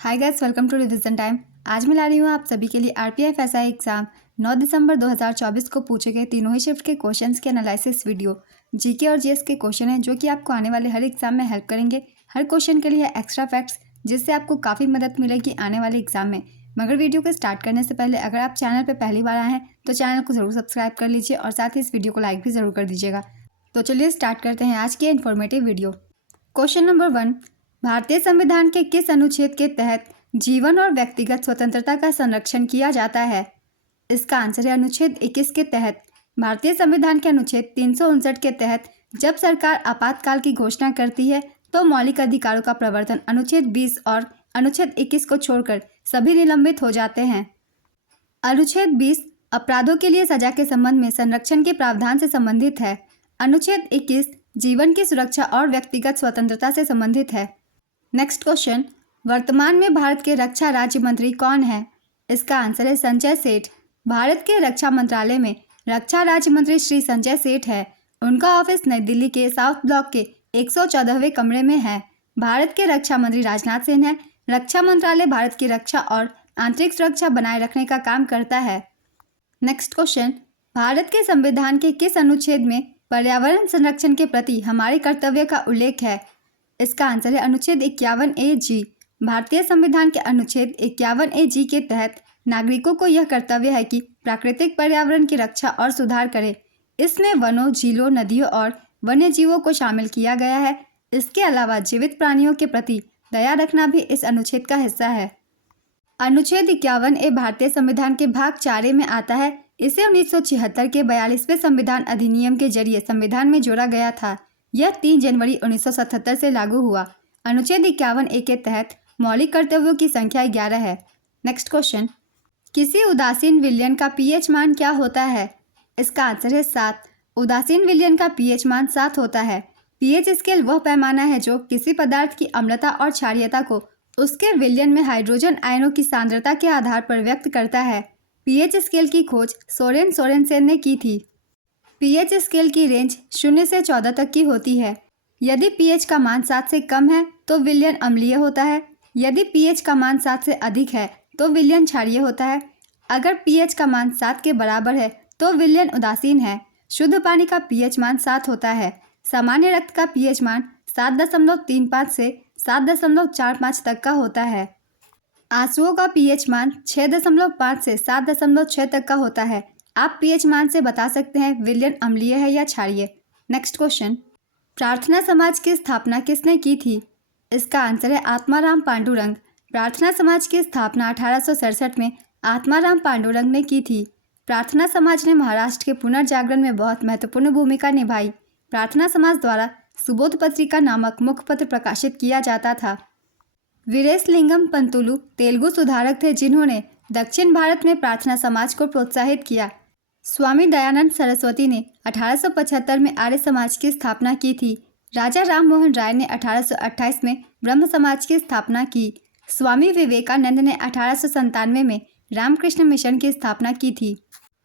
Hi guys, welcome to revision time. आज मैं ला रही हूँ आप सभी के लिए आरपीएफ एसआई एग्जाम 9 दिसंबर 2024 को पूछे गए तीनों ही शिफ्ट के क्वेश्चंस के एनालिसिस वीडियो। जीके और जीएस के क्वेश्चन हैं जो कि आपको आने वाले हर एग्जाम में हेल्प करेंगे। हर क्वेश्चन के लिए एक्स्ट्रा फैक्ट्स, जिससे आपको काफ़ी मदद मिलेगी आने वाले एग्जाम में। मगर वीडियो को स्टार्ट करने से पहले अगर आप चैनल पर पहली बार आए हैं तो चैनल को ज़रूर सब्सक्राइब कर लीजिए और साथ ही इस वीडियो को लाइक भी ज़रूर कर दीजिएगा। तो चलिए स्टार्ट करते हैं आज की इन्फॉर्मेटिव वीडियो। क्वेश्चन नंबर 1, भारतीय संविधान के किस अनुच्छेद के तहत जीवन और व्यक्तिगत स्वतंत्रता का संरक्षण किया जाता है? इसका आंसर है अनुच्छेद 21 के तहत। भारतीय संविधान के अनुच्छेद 359 के तहत जब सरकार आपातकाल की घोषणा करती है तो मौलिक अधिकारों का प्रवर्तन अनुच्छेद 20 और अनुच्छेद 21 को छोड़कर सभी निलंबित हो जाते हैं। अनुच्छेद 20 अपराधों के लिए सजा के संबंध में संरक्षण के प्रावधान से संबंधित है। अनुच्छेद 21 जीवन की सुरक्षा और व्यक्तिगत स्वतंत्रता से संबंधित है। नेक्स्ट क्वेश्चन, वर्तमान में भारत के रक्षा राज्य मंत्री कौन है? इसका आंसर है संजय सेठ। भारत के रक्षा मंत्रालय में रक्षा राज्य मंत्री श्री संजय सेठ है। उनका ऑफिस नई दिल्ली के साउथ ब्लॉक के 114वें कमरे में है। भारत के रक्षा मंत्री राजनाथ सिंह है। रक्षा मंत्रालय भारत की रक्षा और आंतरिक सुरक्षा बनाए रखने का काम करता है। नेक्स्ट क्वेश्चन, भारत के संविधान के किस अनुच्छेद में पर्यावरण संरक्षण के प्रति हमारे कर्तव्य का उल्लेख है? इसका आंसर है अनुच्छेद 51A जी। भारतीय संविधान के अनुच्छेद 51A जी के तहत नागरिकों को यह कर्तव्य है कि प्राकृतिक पर्यावरण की रक्षा और सुधार करें। इसमें वनों, झीलों, नदियों और वन्य जीवों को शामिल किया गया है। इसके अलावा जीवित प्राणियों के प्रति दया रखना भी इस अनुच्छेद का हिस्सा है। अनुच्छेद 51A भारतीय संविधान के भाग 4 में आता है। इसे 1976 के 42वें संविधान अधिनियम के जरिए संविधान में जोड़ा गया था। यह 3 जनवरी 1977 से लागू हुआ। अनुच्छेद 51A के तहत मौलिक कर्तव्यों की संख्या 11 है। नेक्स्ट क्वेश्चन, किसी उदासीन विलयन का पीएच मान क्या होता है? इसका आंसर है 7। उदासीन विलयन का पीएच मान 7 होता है। पीएच स्केल वह पैमाना है जो किसी पदार्थ की अम्लता और क्षारीयता को उसके विलयन में हाइड्रोजन आयनों की सांद्रता के आधार पर व्यक्त करता है। पीएच स्केल की खोज सोरेन सोरेनसेन ने की थी। पीएच स्केल की रेंज 0 से 14 तक की होती है। यदि पीएच का मान 7 से कम है तो विलयन अम्लीय होता है। यदि पीएच का मान 7 से अधिक है तो विलयन क्षारीय होता है। अगर पीएच का मान 7 के बराबर है तो विलयन उदासीन है। शुद्ध पानी का पीएच मान 7 होता है। सामान्य रक्त का पीएच मान 7.35 से 7.45 तक का होता है। आंसुओं का पीएच मान 6.5 से 7.6 तक का होता है। आप पीएच मान से बता सकते हैं विलयन अम्लीय है या क्षारीय। नेक्स्ट क्वेश्चन, प्रार्थना समाज की स्थापना किसने की थी? इसका आंसर है आत्माराम पांडुरंग। प्रार्थना समाज की स्थापना 1867 में आत्माराम पांडुरंग ने की थी। प्रार्थना समाज ने महाराष्ट्र के पुनर्जागरण में बहुत महत्वपूर्ण भूमिका निभाई। प्रार्थना समाज द्वारा सुबोध पत्रिका नामक मुखपत्र प्रकाशित किया जाता था। वीरेशलिंगम पंतुलु तेलुगु सुधारक थे जिन्होंने दक्षिण भारत में प्रार्थना समाज को प्रोत्साहित किया। स्वामी दयानंद सरस्वती ने 1875 में आर्य समाज की स्थापना की थी। राजा राम मोहन राय ने 1828 में ब्रह्म समाज की स्थापना की। स्वामी विवेकानंद ने 1897 में रामकृष्ण मिशन की स्थापना की थी।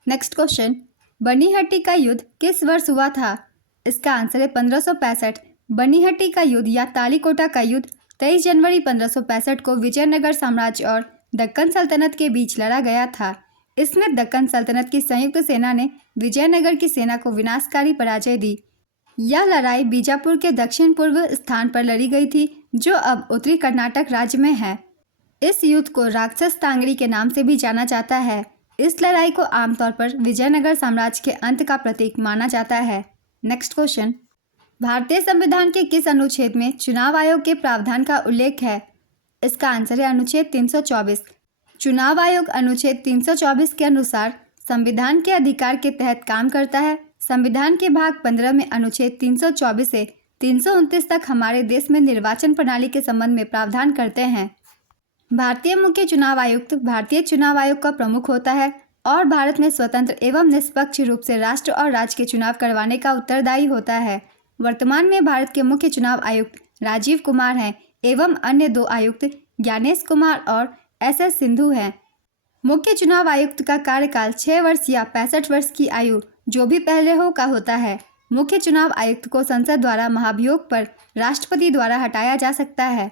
नेक्स्ट क्वेश्चन, बनीहट्टी का युद्ध किस वर्ष हुआ था? इसका आंसर है 1565। बनीहट्टी का युद्ध या तालीकोटा का युद्ध 23 जनवरी 1565 को विजयनगर साम्राज्य और दक्कन सल्तनत के बीच लड़ा गया था। इसमें दक्कन सल्तनत की संयुक्त सेना ने विजयनगर की सेना को विनाशकारी पराजय दी। यह लड़ाई बीजापुर के दक्षिण पूर्व स्थान पर लड़ी गई थी जो अब उत्तरी कर्नाटक राज्य में है। इस युद्ध को राक्षस तांगड़ी के नाम से भी जाना जाता है। इस लड़ाई को आमतौर पर विजयनगर साम्राज्य के अंत का प्रतीक माना जाता है। नेक्स्ट क्वेश्चन, भारतीय संविधान के किस अनुच्छेद में चुनाव आयोग के प्रावधान का उल्लेख है? इसका आंसर है अनुच्छेद 324। चुनाव आयोग अनुच्छेद 324 के अनुसार संविधान के अधिकार के तहत काम करता है। संविधान के भाग 15 में अनुच्छेद 324 से 329 तक हमारे देश में निर्वाचन प्रणाली के संबंध में प्रावधान करते हैं। भारतीय मुख्य चुनाव आयुक्त भारतीय चुनाव आयोग का प्रमुख होता है और भारत में स्वतंत्र एवं निष्पक्ष रूप से राष्ट्र और राज्य के चुनाव करवाने का उत्तरदायी होता है। वर्तमान में भारत के मुख्य चुनाव आयुक्त राजीव कुमार हैं एवं अन्य 2 आयुक्त ज्ञानेश कुमार और SS सिंधु हैं। मुख्य चुनाव आयुक्त का कार्यकाल 6 वर्ष या 65 वर्ष की आयु जो भी पहले हो का होता है। मुख्य चुनाव आयुक्त को संसद द्वारा महाभियोग पर राष्ट्रपति द्वारा हटाया जा सकता है।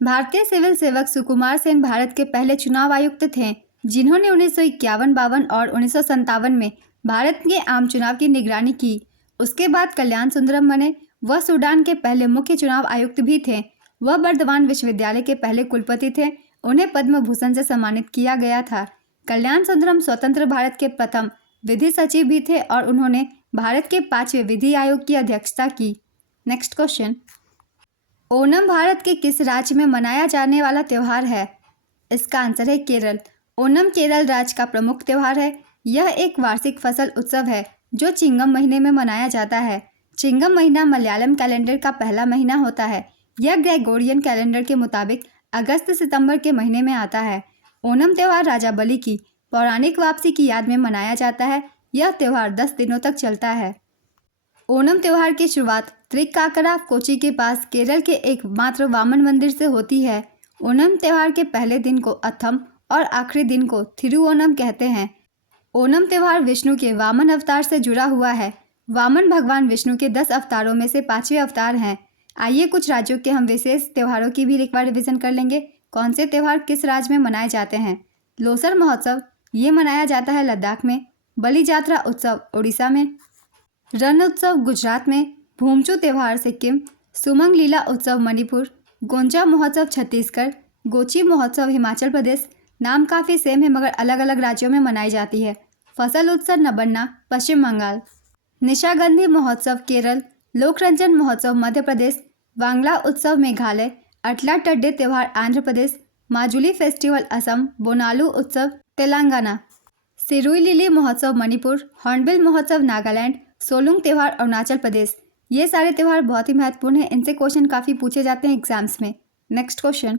भारतीय सिविल सेवक सुकुमार सेन भारत के पहले चुनाव आयुक्त थे जिन्होंने 1951-52 और 1957 में भारत के आम चुनाव की निगरानी की। उसके बाद कल्याण सुंदरम बने। वह सूडान के पहले मुख्य चुनाव आयुक्त भी थे। वह बर्दवान विश्वविद्यालय के पहले कुलपति थे। उन्हें पद्म भूषण से सम्मानित किया गया था। कल्याण सुंदरम स्वतंत्र भारत के प्रथम विधि सचिव भी थे और उन्होंने भारत के 5वें विधि आयोग की अध्यक्षता की। नेक्स्ट क्वेश्चन, ओणम भारत के किस राज्य में मनाया जाने वाला त्यौहार है? इसका आंसर है केरल। ओणम केरल राज्य का प्रमुख त्यौहार है। यह एक वार्षिक फसल उत्सव है जो चिंगम महीने में मनाया जाता है। चिंगम महीना मलयालम कैलेंडर का पहला महीना होता है। यह ग्रेगोरियन कैलेंडर के मुताबिक अगस्त सितंबर के महीने में आता है। ओणम त्यौहार राजा बलि की पौराणिक वापसी की याद में मनाया जाता है। यह त्यौहार 10 दिनों तक चलता है। ओणम त्यौहार की शुरुआत त्रिक्काकरा कोची के पास केरल के एकमात्र वामन मंदिर से होती है। ओणम त्यौहार के पहले दिन को अथम और आखिरी दिन को थिरुओणम कहते हैं। ओणम त्यौहार विष्णु के वामन अवतार से जुड़ा हुआ है। वामन भगवान विष्णु के 10 अवतारों में से 5वें अवतार हैं। आइए कुछ राज्यों के हम विशेष त्योहारों की भी एक बार रिवीजन कर लेंगे। कौन से त्यौहार किस राज्य में मनाए जाते हैं? लोसर महोत्सव ये मनाया जाता है लद्दाख में। बलि जात्रा उत्सव उड़ीसा में। रण उत्सव गुजरात में। भूमचू त्यौहार सिक्किम। सुमंग लीला उत्सव मणिपुर। गोंजा महोत्सव छत्तीसगढ़। गोची महोत्सव हिमाचल प्रदेश। नाम काफ़ी सेम है मगर अलग अलग राज्यों में मनाई जाती है। फसल उत्सव नबन्ना पश्चिम बंगाल। निशागंधी महोत्सव केरल। लोकरंजन महोत्सव मध्य प्रदेश। वांगला उत्सव मेघालय। अटला टड्डे त्यौहार आंध्र प्रदेश। माजुली फेस्टिवल असम। बोनालू उत्सव तेलंगाना। सिरुई लिली महोत्सव मणिपुर। हॉर्नबिल महोत्सव नागालैंड। सोलुंग त्यौहार अरुणाचल प्रदेश। ये सारे त्यौहार बहुत ही महत्वपूर्ण हैं। इनसे क्वेश्चन काफ़ी पूछे जाते हैं एग्जाम्स में। नेक्स्ट क्वेश्चन,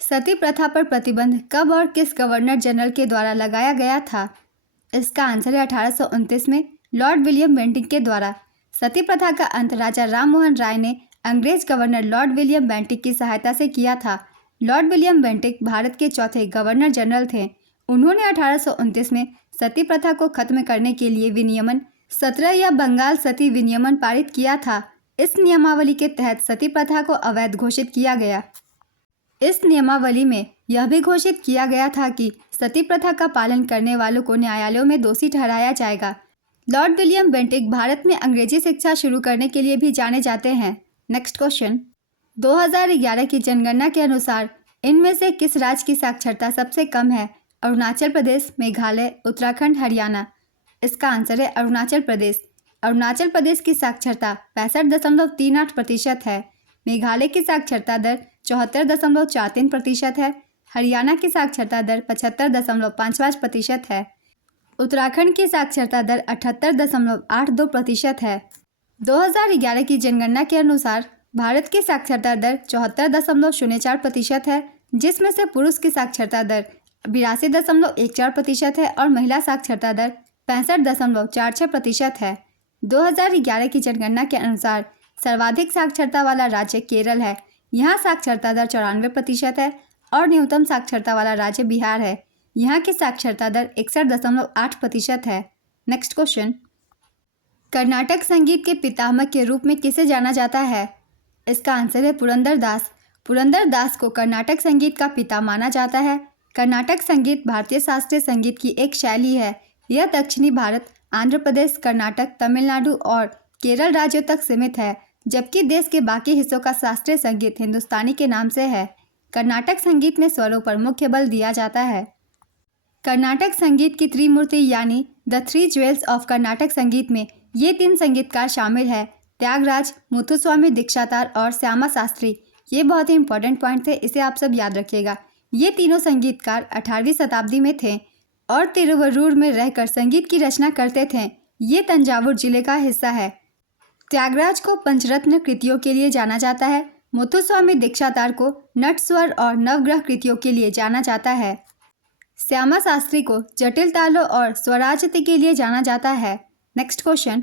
सती प्रथा पर प्रतिबंध कब और किस गवर्नर जनरल के द्वारा लगाया गया था? इसका आंसर है 1829 में लॉर्ड विलियम बेंटिक के द्वारा। सती प्रथा का अंत राजा राम मोहन राय ने अंग्रेज गवर्नर लॉर्ड विलियम बेंटिक की सहायता से किया था। लॉर्ड विलियम बेंटिक भारत के चौथे गवर्नर जनरल थे। उन्होंने 1829 में सती प्रथा को खत्म करने के लिए विनियमन 17 या बंगाल सती विनियमन पारित किया था। इस नियमावली के तहत सती प्रथा को अवैध घोषित किया गया। इस नियमावली में यह भी घोषित किया गया था कि सती प्रथा का पालन करने वालों को न्यायालयों में दोषी ठहराया जाएगा। लॉर्ड विलियम बेंटिक भारत में अंग्रेजी शिक्षा शुरू करने के लिए भी जाने जाते हैं। नेक्स्ट क्वेश्चन, 2011 की जनगणना के अनुसार इनमें से किस राज्य की साक्षरता सबसे कम है? अरुणाचल प्रदेश, मेघालय, उत्तराखंड, हरियाणा। इसका आंसर है अरुणाचल प्रदेश। अरुणाचल प्रदेश की साक्षरता 65.38% है। मेघालय की साक्षरता दर 74.43% है। हरियाणा की साक्षरता दर 75.55% है। उत्तराखंड की साक्षरता दर 78.82% है। 2011 की जनगणना के अनुसार भारत की साक्षरता दर 74.04% है, जिसमें से पुरुष की साक्षरता दर 82.14% है और महिला साक्षरता दर 65.46% है। 2011 की जनगणना के अनुसार सर्वाधिक साक्षरता वाला राज्य केरल है। यहाँ साक्षरता दर 94% है और न्यूनतम साक्षरता वाला राज्य बिहार है। यहाँ की साक्षरता दर 61.8% है। नेक्स्ट क्वेश्चन, कर्नाटक संगीत के पितामह के रूप में किसे जाना जाता है? इसका आंसर है पुरंदर दास। पुरंदर दास को कर्नाटक संगीत का पिता माना जाता है। कर्नाटक संगीत भारतीय शास्त्रीय संगीत की एक शैली है। यह दक्षिणी भारत, आंध्र प्रदेश, कर्नाटक, तमिलनाडु और केरल राज्यों तक सीमित है, जबकि देश के बाकी हिस्सों का शास्त्रीय संगीत हिंदुस्तानी के नाम से है। कर्नाटक संगीत में स्वरों पर मुख्य बल दिया जाता है। कर्नाटक संगीत की त्रिमूर्ति यानी the three jewels of Karnataka संगीत में ये 3 संगीतकार शामिल है, त्यागराज, मुथुस्वामी दीक्षितार और श्यामा शास्त्री। ये बहुत ही इंपॉर्टेंट पॉइंट थे, इसे आप सब याद रखिएगा। ये तीनों संगीतकार 18वीं शताब्दी में थे और तिरुवरूर में रहकर संगीत की रचना करते थे। ये तंजावुर जिले का हिस्सा है। त्यागराज को पंचरत्न कृतियों के लिए जाना जाता है। मुथुस्वामी दीक्षितार को नटस्वर और नवग्रह कृतियों के लिए जाना जाता है। श्यामा शास्त्री को जटिल तालों और स्वराजति के लिए जाना जाता है। नेक्स्ट क्वेश्चन,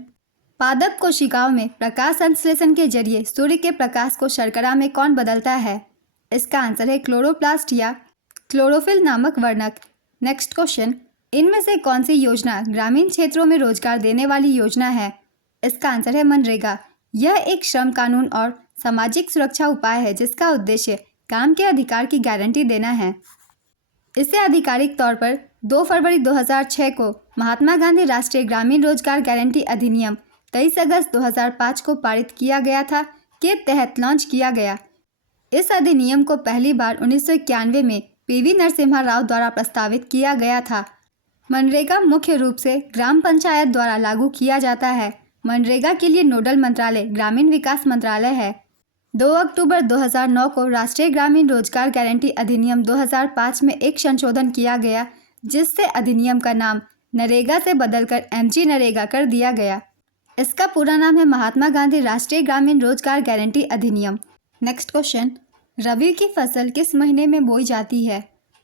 पादप कोशिकाओं में प्रकाश संश्लेषण के जरिए सूर्य के प्रकाश को शर्करा में कौन बदलता है? इसका आंसर है क्लोरोप्लास्ट या क्लोरोफिल नामक वर्णक। नेक्स्ट क्वेश्चन, इनमें से कौन सी योजना ग्रामीण क्षेत्रों में रोजगार देने वाली योजना है? इसका आंसर है मनरेगा। यह एक श्रम कानून और सामाजिक सुरक्षा उपाय है जिसका उद्देश्य काम के अधिकार की गारंटी देना है। इसे आधिकारिक तौर पर 2 फरवरी 2006 को महात्मा गांधी राष्ट्रीय ग्रामीण रोजगार गारंटी अधिनियम 23 अगस्त 2005 को पारित किया गया था के तहत लॉन्च किया गया। इस अधिनियम को पहली बार 1991 में पीवी नरसिम्हा राव द्वारा प्रस्तावित किया गया था। मनरेगा मुख्य रूप से ग्राम पंचायत द्वारा लागू किया जाता है। मनरेगा के लिए नोडल मंत्रालय ग्रामीण विकास मंत्रालय है। 2 अक्टूबर 2009 को राष्ट्रीय ग्रामीण रोजगार गारंटी अधिनियम 2005 में एक संशोधन किया गया, जिससे अधिनियम का नाम नरेगा से बदलकर एमजी नरेगा कर दिया गया। इसका पूरा नाम है महात्मा गांधी राष्ट्रीय ग्रामीण रोजगार गारंटी अधिनियम। नेक्स्ट क्वेश्चन, रबी की फसल किस महीने में बोई जाती है?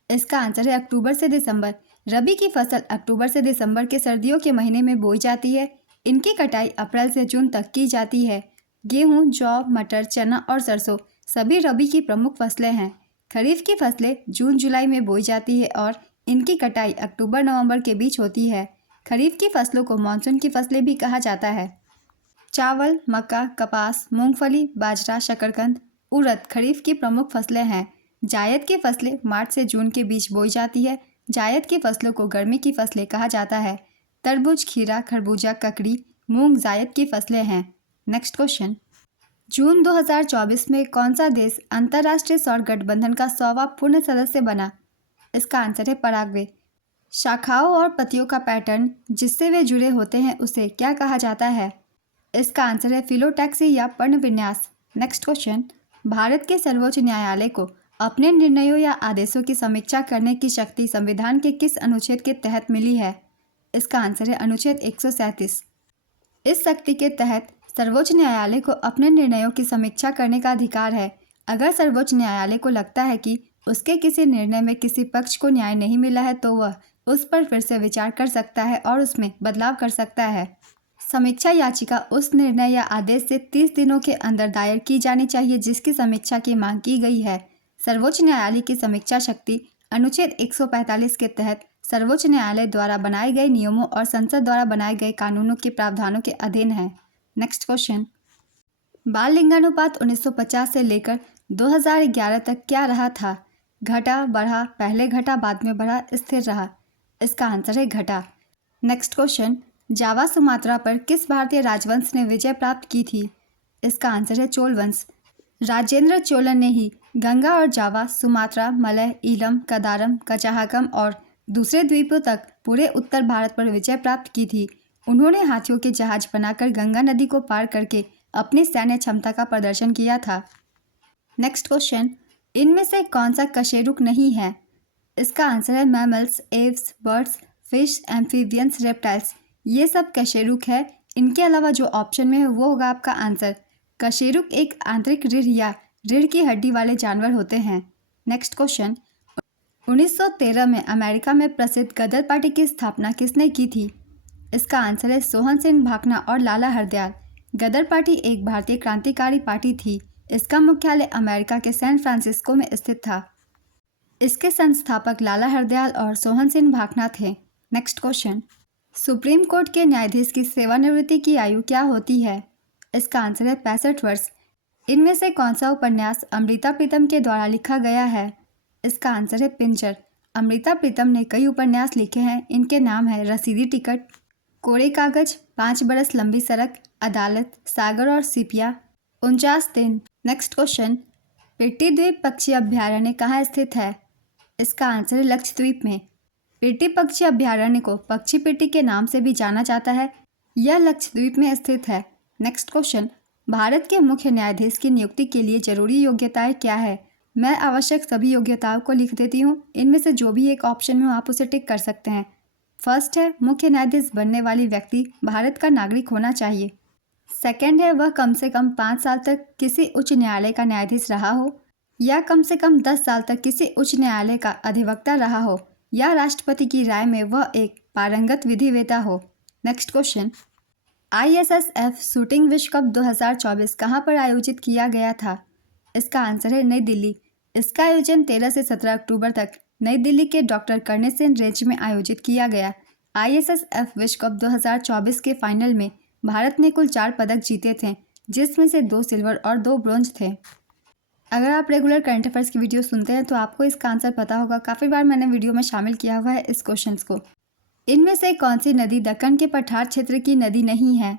इसका आंसर है अक्टूबर से दिसंबर। रबी की फसल अक्टूबर से दिसंबर के सर्दियों के महीने में बोई जाती है। इनकी कटाई अप्रैल से जून तक की जाती है। गेहूं, जौ, मटर, चना और सरसों सभी रबी की प्रमुख फसलें हैं। खरीफ की फसलें जून जुलाई में बोई जाती है और इनकी कटाई अक्टूबर नवंबर के बीच होती है। खरीफ की फसलों को मानसून की फसलें भी कहा जाता है। चावल, मक्का, कपास, मूंगफली, बाजरा, शकरकंद, उड़द खरीफ की प्रमुख फसलें हैं। जायद की फसलें मार्च से जून के बीच बोई जाती है। जायद की फसलों को गर्मी की फसलें कहा जाता है। तरबूज, खीरा, खरबूजा, ककड़ी, मूंग जायद की फसलें हैं। नेक्स्ट क्वेश्चन, जून 2024 में कौन सा देश अंतर्राष्ट्रीय सौर गठबंधन का 100वां पूर्ण सदस्य बना? इसका आंसर है पराग्वे। शाखाओं और पत्तियों का पैटर्न जिससे वे जुड़े होते हैं उसे क्या कहा जाता है? इसका आंसर है फिलोटैक्सी या पर्ण विन्यास। नेक्स्ट क्वेश्चन, भारत के सर्वोच्च न्यायालय को अपने निर्णयों या आदेशों की समीक्षा करने की शक्ति संविधान के किस अनुच्छेद के तहत मिली है? इसका आंसर है अनुच्छेद 137। इस शक्ति के तहत सर्वोच्च न्यायालय को अपने निर्णयों की समीक्षा करने का अधिकार है। अगर सर्वोच्च न्यायालय को लगता है कि उसके किसी निर्णय में किसी पक्ष को न्याय नहीं मिला है तो वह उस पर फिर से विचार कर सकता है और उसमें बदलाव कर सकता है। समीक्षा याचिका उस निर्णय या आदेश से 30 दिनों के अंदर दायर की जानी चाहिए जिसकी समीक्षा की मांग की गई है। सर्वोच्च न्यायालय की समीक्षा शक्ति अनुच्छेद 145 के तहत सर्वोच्च न्यायालय द्वारा बनाए गए नियमों और संसद द्वारा बनाए गए कानूनों के प्रावधानों के अधीन है। नेक्स्ट क्वेश्चन, बाल लिंगानुपात 1950 से लेकर 2011 तक क्या रहा था? घटा, बढ़ा, पहले घटा बाद में बढ़ा, स्थिर रहा? इसका आंसर है घटा। नेक्स्ट क्वेश्चन, जावा सुमात्रा पर किस भारतीय राजवंश ने विजय प्राप्त की थी? इसका आंसर है चोल वंश। राजेंद्र चोलन ने ही गंगा और जावा, सुमात्रा, मलय, ईलम, कदारम, कचाहकम और दूसरे द्वीपों तक पूरे उत्तर भारत पर विजय प्राप्त की थी। उन्होंने हाथियों के जहाज बनाकर गंगा नदी को पार करके अपनी सैन्य क्षमता का प्रदर्शन किया था। नेक्स्ट क्वेश्चन, इनमें से कौन सा कशेरुक नहीं है? इसका आंसर है mammals, Aves, birds, fish, amphibians, reptiles. ये सब कशेरुक है। इनके अलावा जो ऑप्शन में है वो होगा आपका आंसर। कशेरुक एक आंतरिक रीढ़ या रीढ़ की हड्डी वाले जानवर होते हैं। नेक्स्ट क्वेश्चन, 1913 में अमेरिका में प्रसिद्ध गदर पार्टी की स्थापना किसने की थी? इसका आंसर है सोहन सेन भाकना और लाला हरदयाल। गदर पार्टी एक भारतीय क्रांतिकारी पार्टी थी। इसका मुख्यालय अमेरिका के सैन फ्रांसिस्को में स्थित था। इसके संस्थापक लाला हरदयाल और सोहन सेन भाकना थे। नेक्स्ट क्वेश्चन, सुप्रीम कोर्ट के न्यायाधीश की सेवानिवृत्ति की आयु क्या होती है? इसका आंसर है 65 वर्ष। इनमें से कौन सा उपन्यास अमृता प्रीतम के द्वारा लिखा गया है? इसका आंसर है पिंजर। अमृता प्रीतम ने कई उपन्यास लिखे हैं। इनके नाम है रसीदी टिकट, कोरे कागज, 5 बरस लंबी सड़क, अदालत, सागर और सिपिया, 49 दिन। नेक्स्ट क्वेश्चन, पिट्टी द्वीप पक्षी अभ्यारण्य कहाँ स्थित है? इसका आंसर है लक्षद्वीप में। पिट्टी पक्षी अभ्यारण्य को पक्षी पिट्टी के नाम से भी जाना जाता है। यह लक्षद्वीप में स्थित है। नेक्स्ट क्वेश्चन, भारत के मुख्य न्यायाधीश की नियुक्ति के लिए जरूरी योग्यताएं क्या है? मैं आवश्यक सभी योग्यताओं को लिख देती हूँ। इनमें से जो भी एक ऑप्शन में आप उसे टिक कर सकते हैं। फर्स्ट है, मुख्य न्यायाधीश बनने वाली व्यक्ति भारत का नागरिक होना चाहिए। सेकंड है, वह कम से कम 5 साल तक किसी उच्च न्यायालय का न्यायाधीश रहा हो, या कम से कम 10 साल तक किसी उच्च न्यायालय का अधिवक्ता रहा हो, या राष्ट्रपति की राय में वह एक पारंगत विधिवेता हो। नेक्स्ट क्वेश्चन, ISSF शूटिंग विश्व कप 2024 कहाँ पर आयोजित किया गया था? इसका आंसर है नई दिल्ली। इसका आयोजन 13 से 17 अक्टूबर तक नई दिल्ली के डॉक्टर कर्णे सेन रेंज में आयोजित किया गया। ISSF विश्व कप 2024 के फाइनल में भारत ने कुल 4 पदक जीते थे, जिसमें से 2 सिल्वर और 2 ब्रोंज थे। अगर आप रेगुलर करंट अफेयर्स की वीडियो सुनते हैं तो आपको इसका आंसर पता होगा। काफ़ी बार मैंने वीडियो में शामिल किया हुआ है इस क्वेश्चंस को। इनमें से कौन सी नदी दक्कन के पठार क्षेत्र की नदी नहीं है?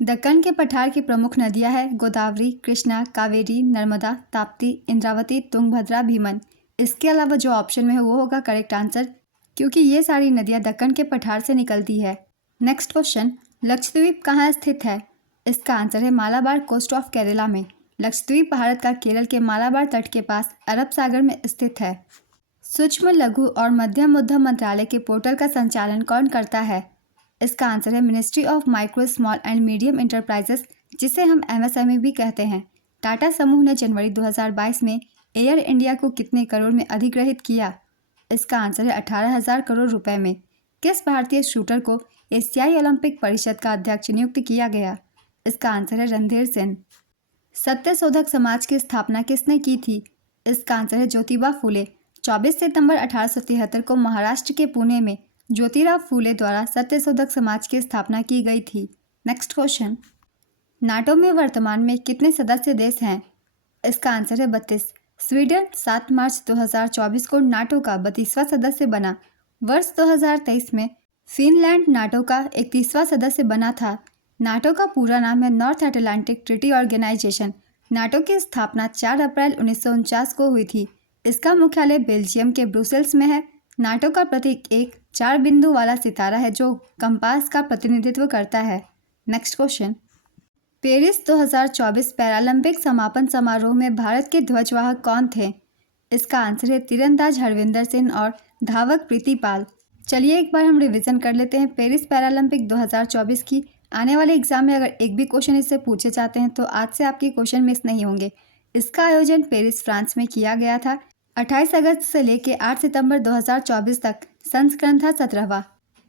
दक्कन के पठार की प्रमुख नदियां हैं गोदावरी, कृष्णा, कावेरी, नर्मदा, ताप्ती, इंद्रावती, तुंगभद्रा, भीमन। इसके अलावा जो ऑप्शन में है वो होगा करेक्ट आंसर, क्योंकि ये सारी नदियां दक्कन के पठार से निकलती है। नेक्स्ट क्वेश्चन, लक्षद्वीप कहाँ स्थित है? इसका आंसर है मालाबार, कोस्ट ऑफ केरला में। लक्षद्वीप भारत का केरल के मालाबार तट के पास अरब सागर में स्थित है। सूक्ष्म, लघु और मध्यम उद्यम मंत्रालय के पोर्टल का संचालन कौन करता है? इसका आंसर है ministry of micro, small and medium enterprises, जिसे हम MSME भी कहते हैं। टाटा समूह ने जनवरी 2022 में एयर इंडिया को कितने करोड़ में अधिग्रहित किया? इसका आंसर है 18,000 करोड़ रुपए में। किस भारतीय शूटर को एशियाई ओलंपिक परिषद का अध्यक्ष नियुक्त किया गया? इसका आंसर है रणधीर सिंह। सत्यशोधक समाज की स्थापना किसने की थी? इसका आंसर है ज्योतिबा फूले। 24 सितंबर 1873 को महाराष्ट्र के पुणे में ज्योतिराव फूले द्वारा सत्यशोधक समाज की स्थापना की गई थी। नेक्स्ट क्वेश्चन, नाटो में वर्तमान में कितने सदस्य देश हैं? इसका आंसर है 32। स्वीडन 7 मार्च 2024 को नाटो का 32वां सदस्य बना। वर्ष 2023 में फिनलैंड नाटो का 31वां सदस्य बना था। नाटो का पूरा नाम है North Atlantic Treaty Organisation. NATO की स्थापना 4 अप्रैल 1949 को हुई थी। इसका मुख्यालय बेल्जियम के ब्रुसेल्स में है। नाटो का प्रतीक एक 4 बिंदु वाला सितारा है जो कंपास का प्रतिनिधित्व करता है। नेक्स्ट क्वेश्चन, पेरिस 2024 पैरालंपिक समापन समारोह में भारत के ध्वजवाहक कौन थे? इसका आंसर है तीरंदाज हरविंदर सिंह और धावक प्रीति पाल। चलिए एक बार हम रिवीजन कर लेते हैं पेरिस पैरालंपिक 2024 की। आने वाले एग्जाम में अगर एक भी क्वेश्चन इससे पूछे जाते हैं तो आज से आपके क्वेश्चन मिस नहीं होंगे। इसका आयोजन पेरिस, फ्रांस में किया गया था। 28 अगस्त से लेकर 8 सितंबर 2024 तक। संस्करण था 17वां।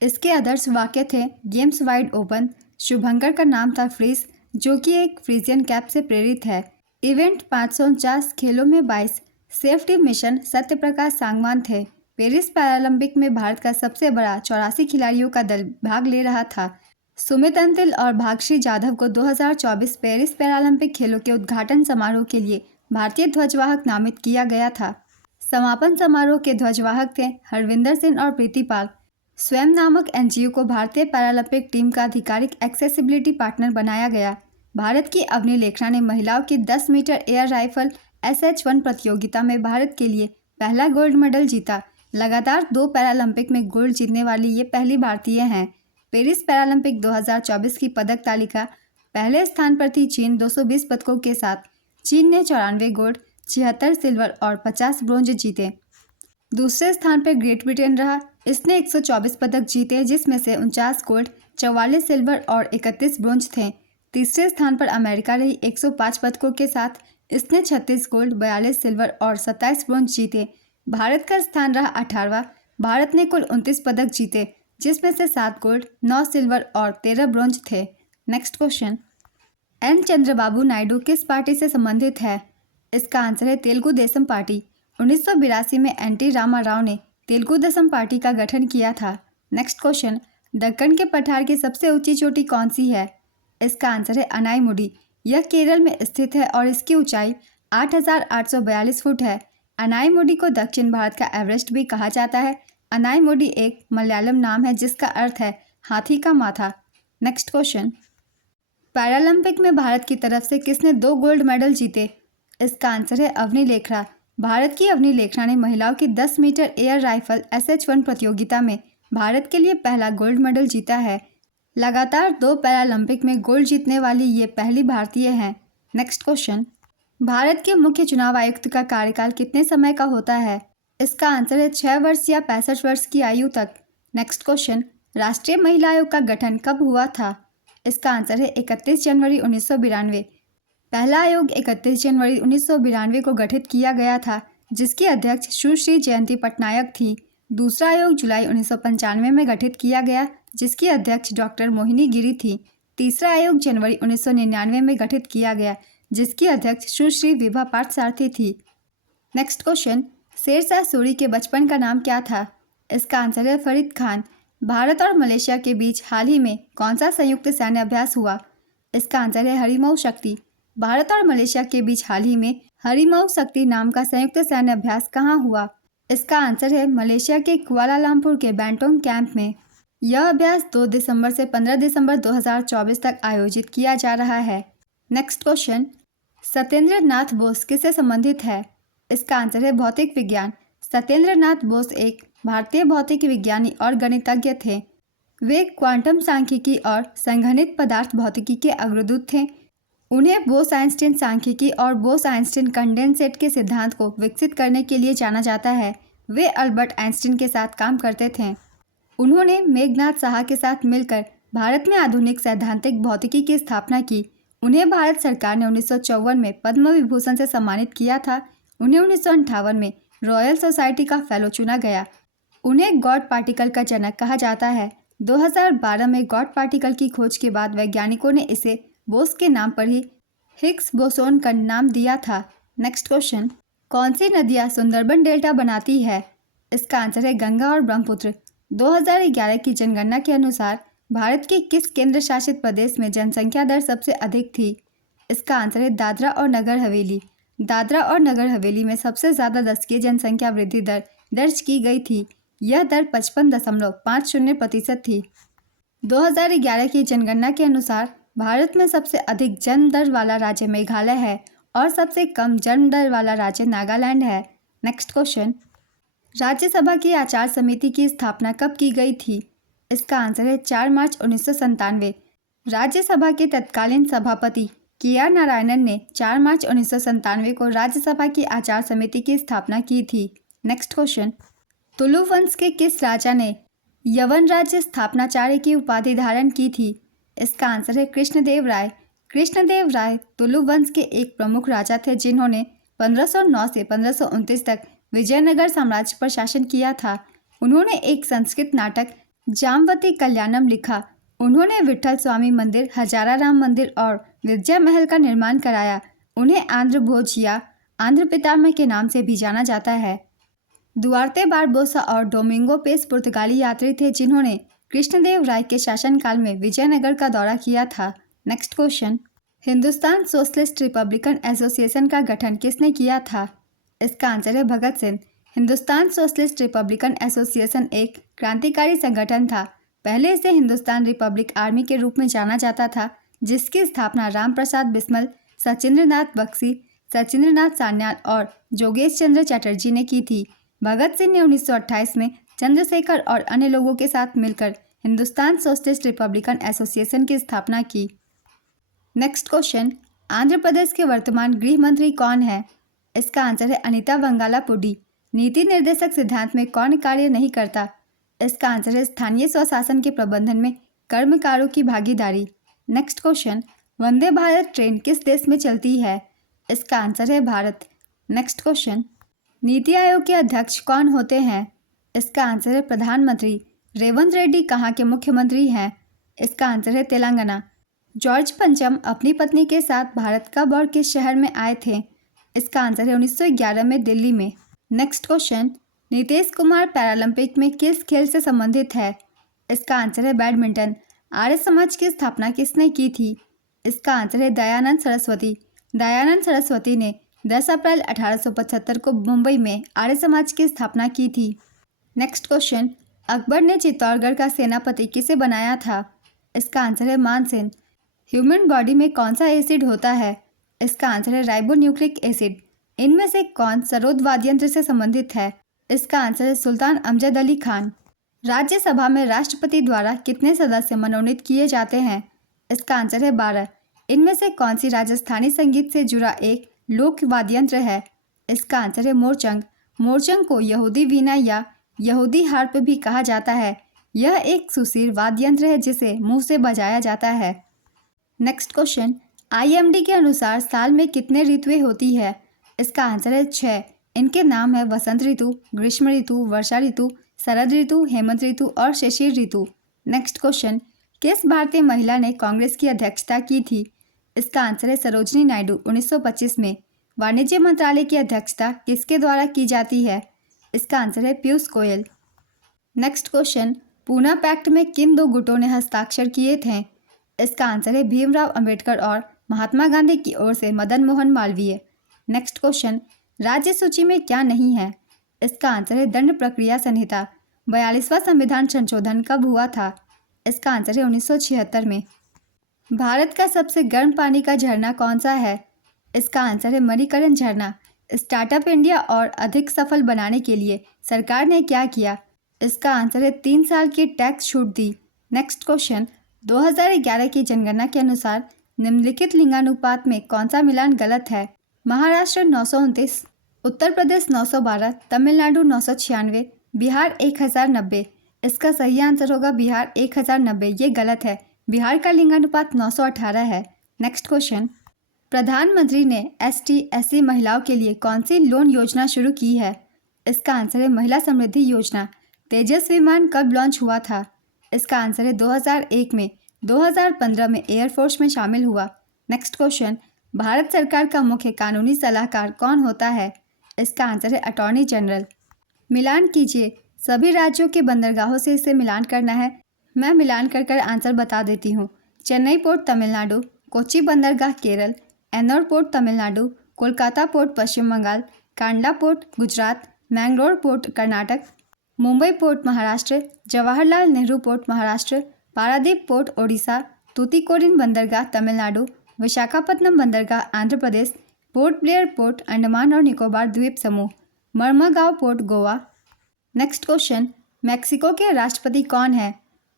इसके आदर्श वाक्य थे गेम्स वाइड ओपन। शुभंकर का नाम था फ्रीज, जो कि एक फ्रीजियन कैप से प्रेरित है। इवेंट 549, खेलों में 22। सेफ्टी मिशन सत्यप्रकाश सांगवान थे। पेरिस पैरालंपिक में भारत का सबसे बड़ा 84 खिलाड़ियों का दल भाग ले रहा था। सुमित अंतिल और भागश्री जाधव को 2024 पेरिस पैरालंपिक खेलों के उद्घाटन समारोह के लिए भारतीय ध्वजवाहक नामित किया गया था। समापन समारोह के ध्वजवाहक थे हरविंदर सिंह और प्रीति पाल। स्वयं नामक NGO को भारतीय पैरालंपिक टीम का आधिकारिक एक्सेसिबिलिटी पार्टनर बनाया गया। भारत की अवनी लेखना ने महिलाओं की 10 मीटर एयर राइफल SH-1 प्रतियोगिता में भारत के लिए पहला गोल्ड मेडल जीता। लगातार 2 पैरालंपिक में गोल्ड जीतने वाली ये पहली भारतीय हैं। पेरिस पैरालंपिक 2024 की पदक तालिका पहले स्थान पर थी चीन 220 पदकों के साथ। चीन ने 94 गोल्ड, 76 सिल्वर और 50 ब्रोंज जीते। दूसरे स्थान पर ग्रेट ब्रिटेन रहा। इसने 124 पदक जीते, जिसमें से 49 गोल्ड, 44 सिल्वर और 31 ब्रोंज थे। तीसरे स्थान पर अमेरिका रही 105 पदकों के साथ। इसने 36 गोल्ड, 42 सिल्वर और 27 ब्रोंज जीते। भारत का स्थान रहा 18वां। भारत ने कुल 29 पदक जीते, जिसमें से 7 गोल्ड, 9 सिल्वर और 13 ब्रोंज थे। Next question, N Chandrababu Naidu किस पार्टी से संबंधित है? इसका आंसर है तेलुगु देशम पार्टी। 1982 में NT रामा राव ने तेलुगु देशम पार्टी का गठन किया था। नेक्स्ट क्वेश्चन, दक्कन के पठार की सबसे ऊंची चोटी कौन सी है? इसका आंसर है अनाईमुडी। यह केरल में स्थित है और इसकी ऊंचाई 8,842 फुट है। अनाईमुडी को दक्षिण भारत का एवरेस्ट भी कहा जाता है। अनाईमुडी एक मलयालम नाम है जिसका अर्थ है हाथी का माथा। नेक्स्ट क्वेश्चन, पैरालंपिक में भारत की तरफ से किसने 2 गोल्ड मेडल जीते? इसका आंसर है अवनी लेखरा। भारत की अवनी लेखरा ने महिलाओं की 10 मीटर एयर राइफल SH-1 प्रतियोगिता में भारत के लिए पहला गोल्ड मेडल जीता है। लगातार 2 पैरालंपिक में गोल्ड जीतने वाली ये पहली भारतीय हैं। नेक्स्ट क्वेश्चन, भारत के मुख्य चुनाव आयुक्त का कार्यकाल कितने समय का होता है? इसका आंसर है 6 वर्ष या 65 वर्ष की आयु तक। नेक्स्ट क्वेश्चन, राष्ट्रीय महिला आयोग का गठन कब हुआ था? इसका आंसर है 31 जनवरी 1992। पहला आयोग 31 जनवरी 1992 को गठित किया गया था, जिसकी अध्यक्ष सुश्री जयंती पटनायक थी। दूसरा आयोग जुलाई 1995 में गठित किया गया, जिसकी अध्यक्ष डॉक्टर मोहिनी गिरी थी। तीसरा आयोग जनवरी 1999 में गठित किया गया, जिसकी अध्यक्ष सुश्री विभा पार्थसारथी थी। नेक्स्ट क्वेश्चन, शेरशाह सूरी के बचपन का नाम क्या था? इसका आंसर है फरीद खान। भारत और मलेशिया के बीच हाल ही में कौन सा संयुक्त सैन्य अभ्यास हुआ? इसका आंसर है हरिमऊ शक्ति। भारत और मलेशिया के बीच हाल ही में हरिमऊ शक्ति नाम का संयुक्त सैन्य अभ्यास कहाँ हुआ? इसका आंसर है मलेशिया के कुआलालंपुर के बैंटोंग कैंप में। यह अभ्यास 2 दिसंबर से 15 दिसंबर 2024 तक आयोजित किया जा रहा है। नेक्स्ट क्वेश्चन, सत्येंद्र नाथ बोस किससे संबंधित है? इसका आंसर है भौतिक विज्ञान। सत्येंद्र नाथ बोस एक भारतीय भौतिक विज्ञानी और गणितज्ञ थे। वे क्वांटम सांख्यिकी और संघनित पदार्थ भौतिकी के अग्रदूत थे। उन्हें बोस आइंस्टीन सांख्यिकी और बोस आइंस्टीन कंडेंसेट के सिद्धांत को विकसित करने के लिए जाना जाता है। वे अल्बर्ट आइंस्टीन के साथ काम करते थे। उन्होंने मेघनाथ साहा के साथ मिलकर भारत में आधुनिक सैद्धांतिक भौतिकी की स्थापना की। उन्हें भारत सरकार ने 1954 में पद्म विभूषण से सम्मानित किया था। उन्हें 1958 में रॉयल सोसाइटी का फेलो चुना गया। उन्हें गॉड पार्टिकल का जनक कहा जाता है। 2012 में गॉड पार्टिकल की खोज के बाद वैज्ञानिकों ने इसे बोस के नाम पर ही हिग्स बोसोन का नाम दिया था। नेक्स्ट क्वेश्चन, कौन सी नदियाँ सुंदरबन डेल्टा बनाती है? इसका आंसर है गंगा और ब्रह्मपुत्र। 2011 की जनगणना के अनुसार भारत के किस केंद्र शासित प्रदेश में जनसंख्या दर सबसे अधिक थी? इसका आंसर है दादरा और नगर हवेली। दादरा और नगर हवेली में सबसे ज़्यादा दशकीय जनसंख्या वृद्धि दर दर्ज की गई थी। यह दर 55.50% थी। 2011 की जनगणना के अनुसार भारत में सबसे अधिक जन्म दर वाला राज्य मेघालय है और सबसे कम जन्म दर वाला राज्य नागालैंड है। नेक्स्ट क्वेश्चन, राज्यसभा की आचार समिति की स्थापना कब की गई थी? इसका आंसर है 4 मार्च 1997। राज्यसभा के तत्कालीन सभापति KR नारायणन ने 4 मार्च 1997 को राज्यसभा की आचार समिति की स्थापना की थी। नेक्स्ट क्वेश्चन, तुलु वंश के किस राजा ने यवन राज्य स्थापनाचार्य की उपाधि धारण की थी? इसका आंसर है कृष्णदेव राय। कृष्णदेव राय तुलु वंश के एक प्रमुख राजा थे जिन्होंने 1509 से 1529 तक विजयनगर साम्राज्य पर शासन किया था। उन्होंने एक संस्कृत नाटक जामवती कल्याणम लिखा। उन्होंने विठल स्वामी मंदिर, हजारा राम मंदिर और विद्या महल का निर्माण कराया। उन्हें आंध्र भोज या आंध्र पितामह के नाम से भी जाना जाता है। दुआर्ते बारबोसा और डोमिंगो पेस पुर्तगाली यात्री थे जिन्होंने कृष्णदेव राय के शासनकाल में विजयनगर का दौरा किया था। Next question, Hindustan Socialist Republican Association का गठन किसने किया था? इसका आंसर है Bhagat Singh. Hindustan Socialist Republican Association एक क्रांतिकारी संगठन था। पहले इसे हिंदुस्तान रिपब्लिक आर्मी के रूप में जाना जाता था, जिसकी स्थापना राम प्रसाद बिस्मिल, सचिंद्र नाथ बख्शी, सचिंद्र नाथ सान्याल और जोगेश चंद्र चटर्जी ने की थी। भगत सिंह ने 1928 में चंद्रशेखर और अन्य लोगों के साथ मिलकर हिंदुस्तान सोशलिस्ट रिपब्लिकन एसोसिएशन की स्थापना की। नेक्स्ट क्वेश्चन, आंध्र प्रदेश के वर्तमान गृह मंत्री कौन है? इसका आंसर है अनीता वंगाला पुडी। नीति निर्देशक सिद्धांत में कौन कार्य नहीं करता? इसका आंसर है स्थानीय स्वशासन के प्रबंधन में कर्मकारों की भागीदारी। Next question, Vande Bharat train किस देश में चलती है? इसका आंसर है भारत। नेक्स्ट क्वेश्चन, नीति आयोग के अध्यक्ष कौन होते हैं? इसका आंसर है प्रधानमंत्री। रेवंत रेड्डी कहाँ के मुख्यमंत्री हैं? इसका आंसर है तेलंगाना। जॉर्ज पंचम अपनी पत्नी के साथ भारत कब और किस शहर में आए थे? इसका आंसर है 1911 में दिल्ली में। Next question, Nitish Kumar Paralympic में किस खेल से संबंधित है? इसका आंसर है बैडमिंटन। आर्य समाज की स्थापना किसने की थी? इसका आंसर है दयानंद सरस्वती। दयानंद सरस्वती ने 10 अप्रैल 1875 को मुंबई में आर्य समाज की स्थापना की थी। नेक्स्ट क्वेश्चन, अकबर ने चित्तौड़गढ़ का सेनापति किसे बनाया था? इसका आंसर है मानसेन। ह्यूमन बॉडी में कौन सा एसिड होता है? इसका आंसर है राइबोन्यूक्लिक एसिड। इनमें से कौन सरोद वाद्य यंत्र से संबंधित है? इसका आंसर है सुल्तान अमजद अली खान। राज्यसभा में राष्ट्रपति द्वारा कितने सदस्य मनोनीत किए जाते हैं? इसका आंसर है 12। इनमें से कौन सी राजस्थानी संगीत से जुड़ा एक लोक वाद्य यंत्र है? इसका आंसर है मोरचंग। मोरचंग को यहूदी वीणा या यहूदी हार्प भी कहा जाता है। यह एक सुशील वाद्य यंत्र है जिसे मुंह से बजाया जाता है। नेक्स्ट क्वेश्चन, IMD के अनुसार साल में कितने ऋतुएं होती है? इसका आंसर है 6। इनके नाम है वसंत ऋतु, ग्रीष्म ऋतु, वर्षा ऋतु, शरद ऋतु, हेमंत ऋतु और शिशिर ऋतु। नेक्स्ट क्वेश्चन, किस भारतीय महिला ने कांग्रेस की अध्यक्षता की थी? इसका आंसर है सरोजनी नायडू। 1925 में। वाणिज्य मंत्रालय की अध्यक्षता किसके द्वारा की जाती है? इसका आंसर है Piyush Goyal. Next question, Poona pact में किन 2 गुटों ने हस्ताक्षर किए थे? इसका आंसर है भीमराव अंबेडकर और महात्मा गांधी की ओर से मदन मोहन मालवीय। नेक्स्ट क्वेश्चन, राज्य सूची में क्या नहीं है? इसका आंसर है दंड प्रक्रिया संहिता। 42वां संविधान संशोधन कब हुआ था? इसका आंसर है 1976 में। भारत का सबसे गर्म पानी का झरना कौन सा है? इसका आंसर है मणिकरण झरना। स्टार्टअप इंडिया और अधिक सफल बनाने के लिए सरकार ने क्या किया? इसका आंसर है 3 साल की टैक्स छूट दी। नेक्स्ट क्वेश्चन, 2011 की जनगणना के अनुसार निम्नलिखित लिंगानुपात में कौन सा मिलान गलत है? महाराष्ट्र 929, उत्तर प्रदेश 912, तमिलनाडु 996, बिहार 1090। इसका सही आंसर होगा बिहार 1090। ये गलत है, बिहार का लिंगानुपात 918 है। नेक्स्ट क्वेश्चन, प्रधानमंत्री ने ST/SC महिलाओं के लिए कौन सी लोन योजना शुरू की है? इसका आंसर है महिला समृद्धि योजना। तेजस विमान कब लॉन्च हुआ था? इसका आंसर है 2001 में। 2015 में एयरफोर्स में शामिल हुआ। नेक्स्ट क्वेश्चन, भारत सरकार का मुख्य कानूनी सलाहकार कौन होता है? इसका आंसर है अटॉर्नी जनरल। मिलान कीजिए, सभी राज्यों के बंदरगाहों से इसे मिलान करना है। मैं मिलान कर आंसर बता देती हूँ। चेन्नई पोर्ट तमिलनाडु, कोच्चि बंदरगाह Kerala, Ennore port Tamil Nadu, Kolkata port Paschim Bengal, Kandla port Gujarat, Mangalore port Karnataka, Mumbai port Maharashtra, Jawaharlal Nehru port Maharashtra, Paradip port Odisha, Tuticorin बंदरगाह तमिलनाडु, विशाखापत्तनम बंदरगाह Andhra Pradesh, Port Blair port Andaman और निकोबार द्वीप समूह, Marmagao port Goa. Next question, Mexico के राष्ट्रपति कौन है?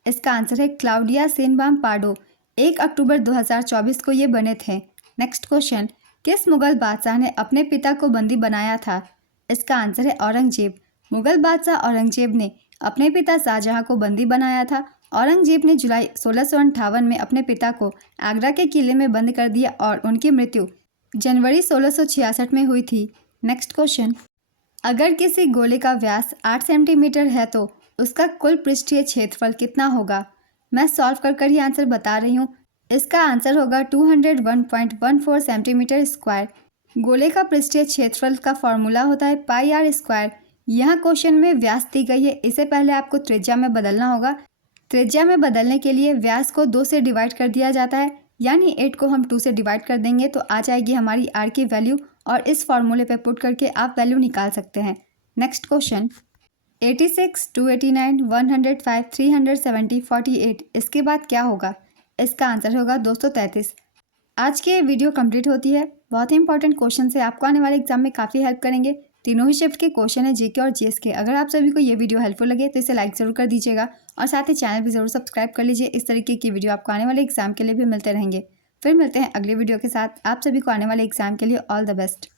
इसका आंसर है क्लाउडिया शेइनबाम पार्डो। 1 अक्टूबर 2024 को ये बने थे। नेक्स्ट क्वेश्चन, किस मुगल बादशाह ने अपने पिता को बंदी बनाया था? इसका आंसर है औरंगजेब। मुगल बादशाह औरंगजेब ने अपने पिता शाहजहां को बंदी बनाया था। औरंगजेब ने जुलाई 1658 में अपने पिता को आगरा के किले में बंद कर दिया और उनकी मृत्यु जनवरी 1666 में हुई थी। नेक्स्ट क्वेश्चन, अगर किसी गोले का व्यास 8 सेंटीमीटर है तो उसका कुल पृष्ठीय क्षेत्रफल कितना होगा? मैं सॉल्व कर ही आंसर बता रही हूँ। इसका आंसर होगा 201.14 सेंटीमीटर स्क्वायर। गोले का पृष्ठीय क्षेत्रफल का फॉर्मूला होता है पाई आर स्क्वायर। यहाँ क्वेश्चन में व्यास दी गई है, इसे पहले आपको त्रिज्या में बदलना होगा। त्रिज्या में बदलने के लिए व्यास को 2 से डिवाइड कर दिया जाता है, यानी 8 को हम 2 से डिवाइड कर देंगे तो आ जाएगी हमारी आर की वैल्यू, और इस फॉर्मूले पे पुट करके आप वैल्यू निकाल सकते हैं। नेक्स्ट क्वेश्चन, 86, 289, 105, 370, 48, इसके बाद क्या होगा? इसका आंसर होगा 233। आज की ये वीडियो कंप्लीट होती है। बहुत ही इंपॉर्टेंट क्वेश्चन से आपको आने वाले एग्जाम में काफ़ी हेल्प करेंगे। तीनों ही शिफ्ट के क्वेश्चन है, जीके और जीएस के। अगर आप सभी को ये वीडियो हेल्पफुल लगे तो इसे लाइक ज़रूर कर दीजिएगा और साथ ही चैनल भी ज़रूर सब्सक्राइब कर लीजिए। इस तरीके की वीडियो आपको आने वाले एग्जाम के लिए भी मिलते रहेंगे। फिर मिलते हैं अगले वीडियो के साथ। आप सभी को आने वाले एग्जाम के लिए ऑल द बेस्ट।